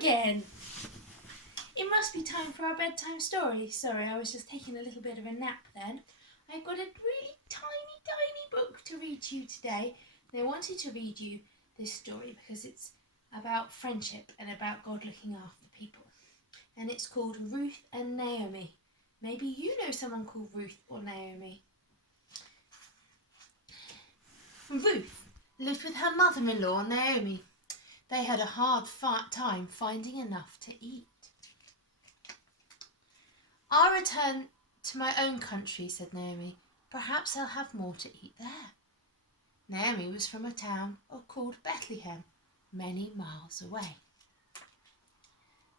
again. It must be time for our bedtime story. Sorry, I was just taking a little bit of a nap then. I've got a really tiny book to read to you today. And I wanted to read you this story because it's about friendship and about God looking after people. And it's called Ruth and Naomi. Maybe you know someone called Ruth or Naomi. Ruth lived with her mother-in-law, Naomi. They had a hard time finding enough to eat. "I'll return to my own country," said Naomi. "Perhaps I'll have more to eat there." Naomi was from a town called Bethlehem, many miles away.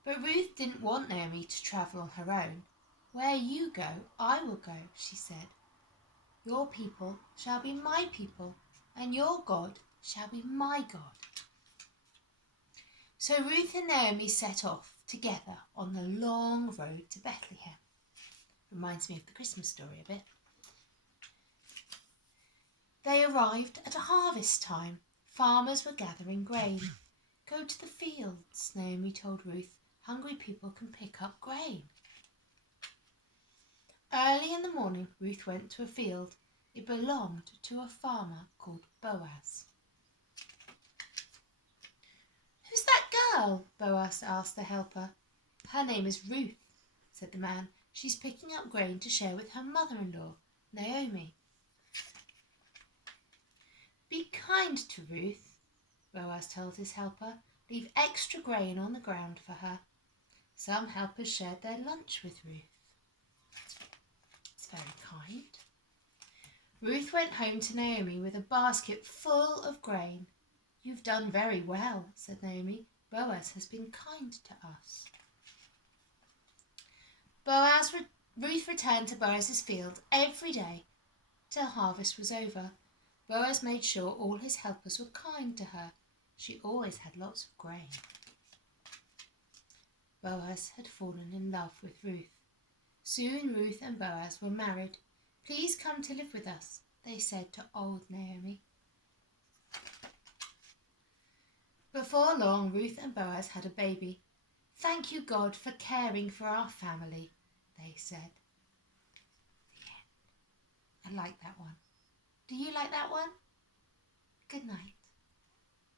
But Ruth didn't want Naomi to travel on her own. "Where you go, I will go," she said. "Your people shall be my people, and your God shall be my God." So Ruth and Naomi set off together on the long road to Bethlehem. Reminds me of the Christmas story a bit. They arrived at a harvest time. Farmers were gathering grain. "Go to the fields," Naomi told Ruth. "Hungry people can pick up grain." Early in the morning, Ruth went to a field. It belonged to a farmer called Boaz. "Who's that girl?" Boaz asked the helper. "Her name is Ruth," said the man. "She's picking up grain to share with her mother-in-law, Naomi." "Be kind to Ruth," Boaz told his helper. "Leave extra grain on the ground for her." Some helpers shared their lunch with Ruth. It's very kind. Ruth went home to Naomi with a basket full of grain. "You've done very well," said Naomi. "Boaz has been kind to us." Ruth returned to Boaz's field every day till harvest was over. Boaz made sure all his helpers were kind to her. She always had lots of grain. Boaz had fallen in love with Ruth. Soon Ruth and Boaz were married. "Please come to live with us," they said to old Naomi. Before long, Ruth and Boaz had a baby. "Thank you, God, for caring for our family," they said. The end. I like that one. Do you like that one? Good night.